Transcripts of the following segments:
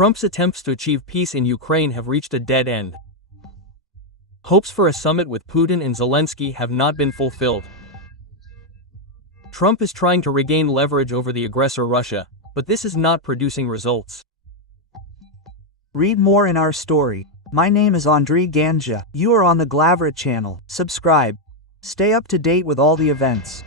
Trump's attempts to achieve peace in Ukraine have reached a dead end. Hopes for a summit with Putin and Zelensky have not been fulfilled. Trump is trying to regain leverage over the aggressor Russia, but this is not producing results. Read more in our story. My name is Andriy Ganja. You are on the Glavrit channel. Subscribe. Stay up to date with all the events.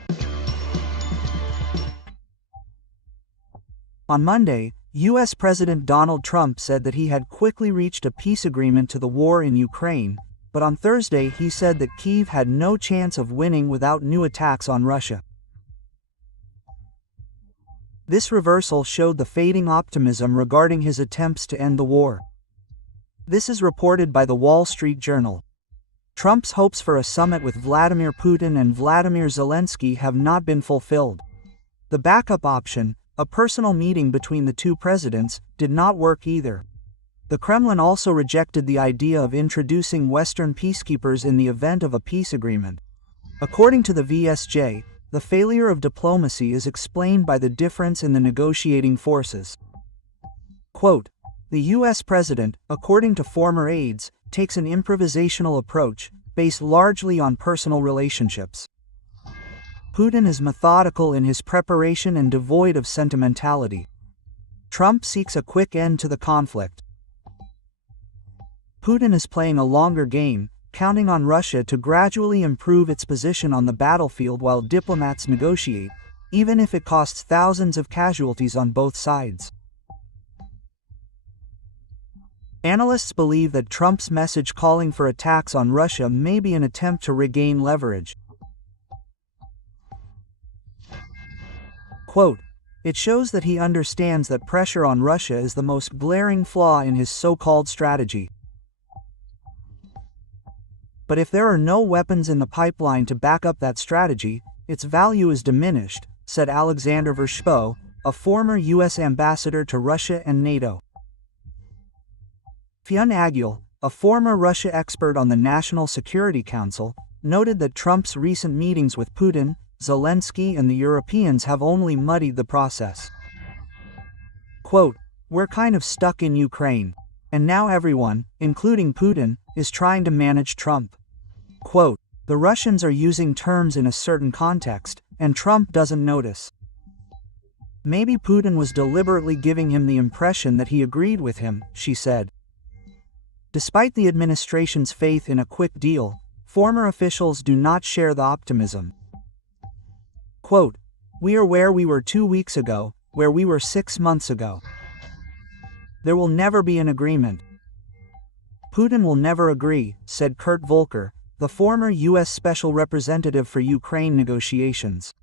On Monday, U.S. President Donald Trump said that he had quickly reached a peace agreement to the war in Ukraine, but on Thursday he said that Kyiv had no chance of winning without new attacks on Russia. This reversal showed the fading optimism regarding his attempts to end the war. This is reported by the Wall Street Journal. Trump's hopes for a summit with Vladimir Putin and Vladimir Zelensky have not been fulfilled. The backup option, a personal meeting between the two presidents, did not work either. The Kremlin also rejected the idea of introducing Western peacekeepers in the event of a peace agreement. According to the VSJ, the failure of diplomacy is explained by the difference in the negotiating forces. Quote, "The U.S. president, according to former aides, takes an improvisational approach, based largely on personal relationships. Putin is methodical in his preparation and devoid of sentimentality. Trump seeks a quick end to the conflict. Putin is playing a longer game, counting on Russia to gradually improve its position on the battlefield while diplomats negotiate, even if it costs thousands of casualties on both sides." Analysts believe that Trump's message calling for attacks on Russia may be an attempt to regain leverage. Quote, "It shows that he understands that pressure on Russia is the most glaring flaw in his so-called strategy. But if there are no weapons in the pipeline to back up that strategy, its value is diminished," said Alexander Vershbow, a former U.S. ambassador to Russia and NATO. Fionn Aguil, a former Russia expert on the National Security Council, noted that Trump's recent meetings with Putin, Zelensky and the Europeans have only muddied the process. Quote, "We're kind of stuck in Ukraine. And now everyone, including Putin, is trying to manage Trump. Quote, the Russians are using terms in a certain context, and Trump doesn't notice. Maybe Putin was deliberately giving him the impression that he agreed with him," she said. Despite the administration's faith in a quick deal, former officials do not share the optimism. Quote, "We are where we were 2 weeks ago, where we were 6 months ago. There will never be an agreement. Putin will never agree," said Kurt Volker, the former U.S. Special Representative for Ukraine negotiations.